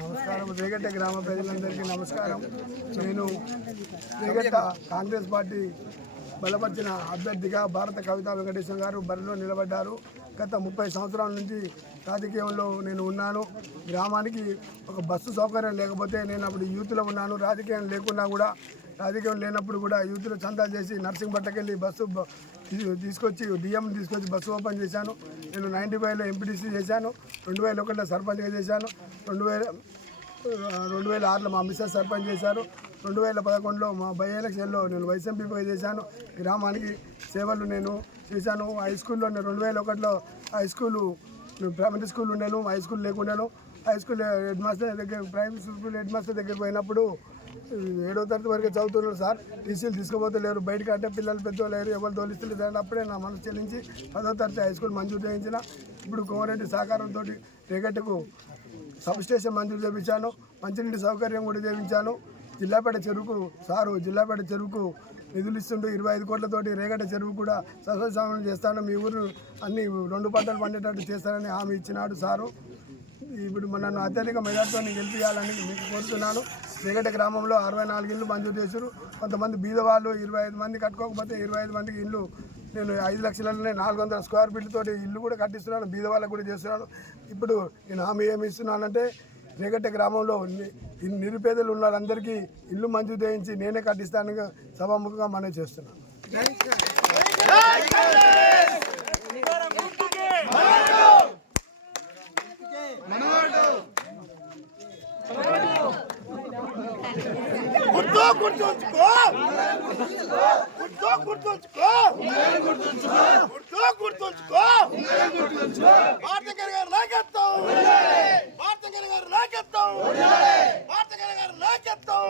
నమస్కారం. రేగట్ట గ్రామ ప్రజలందరికీ నమస్కారం. నేను రేగట్ట కాంగ్రెస్ పార్టీ బలపరిచిన అభ్యర్థిగా భారత కవితా వెంకటేశ్వర గారు బరిలో నిలబడ్డారు. గత 30 సంవత్సరాల నుంచి రాజకీయంలో నేను ఉన్నాను. గ్రామానికి ఒక బస్సు సౌకర్యం లేకపోతే నేను అప్పుడు యూత్లో ఉన్నాను. రాజకీయం లేకున్నా కూడా రాజకీయం లేనప్పుడు కూడా యూత్లో చందా చేసి నర్సింగ్పట్టకెళ్ళి బస్సు తీసుకొచ్చి డిఎం తీసుకొచ్చి బస్సు ఓపెన్ చేశాను. నేను 95లో ఎంపీటీసీ చేశాను, 2001లో సర్పంచ్గా చేశాను, 2006లో మా మిస్సెస్ సర్పంచ్ చేశారు, 2011లో మా బై ఎలక్షన్లో నేను వైస్ ఎంపీగా చేశాను. గ్రామానికి సేవలు నేను చేశాను. హై స్కూల్లో నేను 2001లో హై స్కూలు ప్రైమరీ స్కూల్ ఉండేను, హై స్కూల్ లేకుండాను. హై స్కూల్ హెడ్ మాస్టర్ దగ్గర ప్రైమరీ స్కూల్ హెడ్ మాస్టర్ దగ్గరికి పోయినప్పుడు 7వ తరగతి వరకు చదువుతున్నారు సార్, టీసీలు తీసుకుపోతలేరు, బయటకు అంటే పిల్లలు పెద్దవాళ్ళు ఎవరు తోలిస్తలేరు. అప్పుడే నా మనసు చెల్లించి 10వ తరగతి హై స్కూల్ మంజూరు చేయించిన. ఇప్పుడు కోమరెడ్డి సహకారంతో రేగట్టకు సబ్ స్టేషన్ మంజూరు చేయించాను, మంచినీటి సౌకర్యం కూడా చేయించాను. జిల్లాపేట చెరువుకు నిధులు ఇస్తుంటూ 25 కోట్లతోటి రేగట్ట చెరువు కూడా సస్యశ్యామలం చేస్తాను. మీ ఊరు అన్ని 2 పంటలు పండేటట్టు చేస్తారని హామీ ఇచ్చినాడు సారు. ఇప్పుడు నన్ను అత్యధిక మెజార్టీతో గెలిపించాలని మీకు కోరుతున్నాను. రేగట్ట గ్రామంలో 64 ఇళ్ళు మంజూరు చేశారు. కొంతమంది బీద వాళ్ళు 25 మంది కట్టుకోకపోతే 25 మందికి ఇల్లు నేను 5 లక్షలలోనే 400 స్క్వేర్ ఫీట్లతో ఇల్లు కూడా కట్టిస్తున్నాను, బీద వాళ్ళకు కూడా చేస్తున్నాను. ఇప్పుడు నేను హామీ ఏమి ఇస్తున్నానంటే రేగట్ట గ్రామంలో నిరుపేదలు ఉన్న వాళ్ళందరికీ ఇల్లు మంజూరు చేయించి నేనే కట్టిస్తాను సభాముఖంగా మనవి చేస్తున్నాను. నాయకత్వం